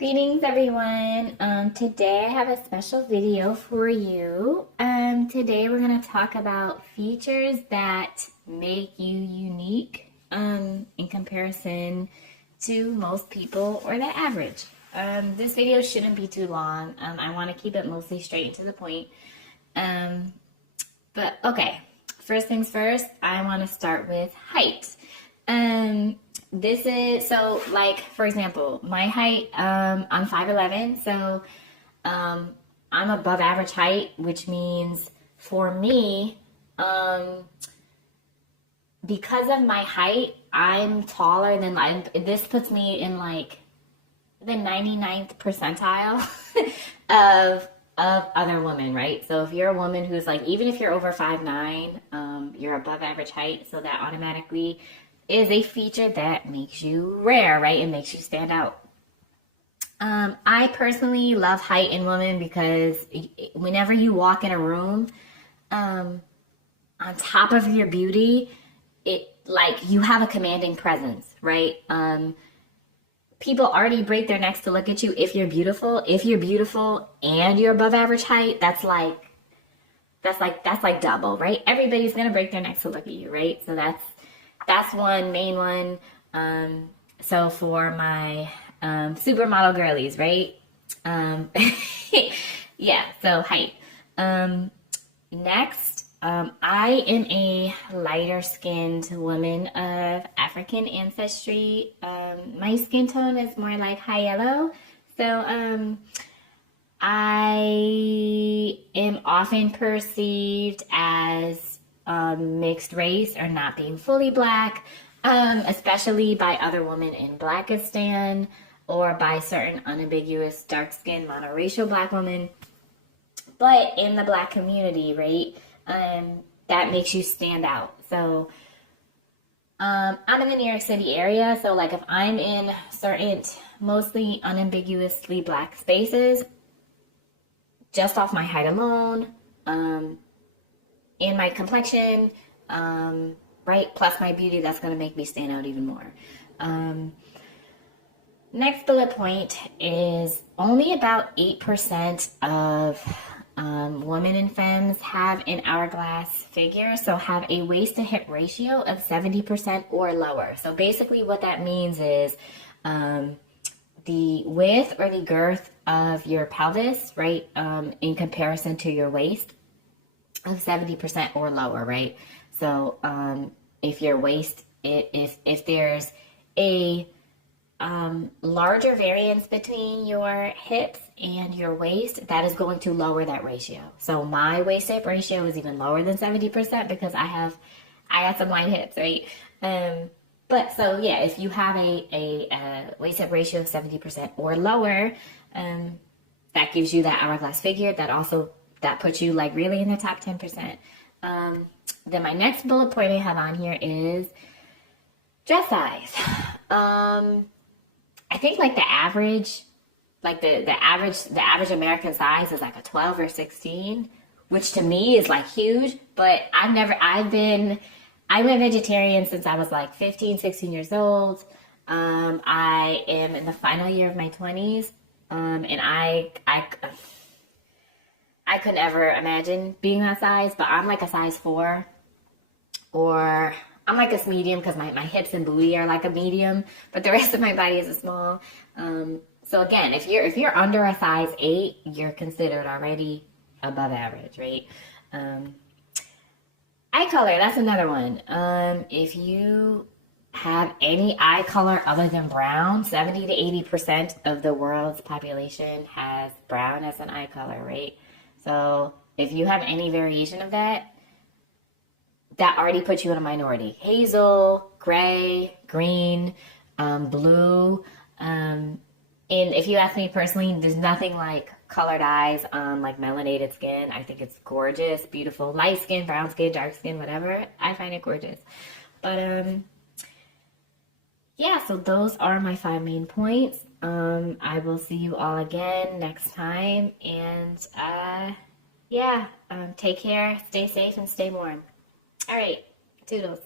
Greetings everyone. Today I have a special video for you. Today we're going to talk about features that make you unique in comparison to most people or the average. This video shouldn't be too long. I want to keep it mostly straight and to the point. But okay, first things first, I want to start with height. This is, so like, for example, my height, I'm 5'11", so I'm above average height, which means for me, because of my height, I'm taller than, like, this puts me in like the 99th percentile of other women, right? So if you're a woman who's like, even if you're over 5'9", you're above average height, so that automatically is a feature that makes you rare, right? It makes you stand out. I personally love height in women because whenever you walk in a room, on top of your beauty, it like you have a commanding presence, right? People already break their necks to look at you if you're beautiful. If you're beautiful and you're above average height, that's like double, right? Everybody's gonna break their necks to look at you, right? So that's one main one. So for my supermodel girlies, right? Yeah, so height. Next, I am a lighter skinned woman of African ancestry. My skin tone is more like high yellow. So I am often perceived as mixed race or not being fully black, especially by other women in Blackistan or by certain unambiguous dark-skinned monoracial black women. But in the black community, right, that makes you stand out. So I'm in the New York City area, so like if I'm in certain mostly unambiguously black spaces, just off my height alone, and my complexion, right, plus my beauty, that's going to make me stand out even more. Next bullet point is only about 8% of women and femmes have an hourglass figure, so have a waist to hip ratio of 70% or lower. So basically what that means is the width or the girth of your pelvis, right, in comparison to your waist, of 70% or lower, right? So if your waist, if there's a larger variance between your hips and your waist, that is going to lower that ratio. So my waist hip ratio is even lower than 70% because I got some wide hips, right? But so yeah, if you have a waist hip ratio of 70% or lower, that gives you that hourglass figure. That puts you like really in the top 10%. Then my next bullet point I have on here is dress size. I think like the average, like the average American size is like a 12 or 16, which to me is like huge, but I'm a vegetarian since I was like 15, 16 years old. I am in the final year of my 20s, and I could never imagine being that size, but I'm like a size 4, or I'm like a medium because my hips and booty are like a medium, but the rest of my body is a small. So again, if you're under a size 8, you're considered already above average, right? Eye color, that's another one. If you have any eye color other than brown, 70 to 80% of the world's population has brown as an eye color, right? So if you have any variation of that, that already puts you in a minority. Hazel, gray, green, blue. And if you ask me personally, there's nothing like colored eyes on like melanated skin. I think it's gorgeous, beautiful. Light skin, brown skin, dark skin, whatever. I find it gorgeous. But yeah, so those are my 5 main points. I will see you all again next time. And yeah, take care, stay safe, and stay warm. All right, toodles.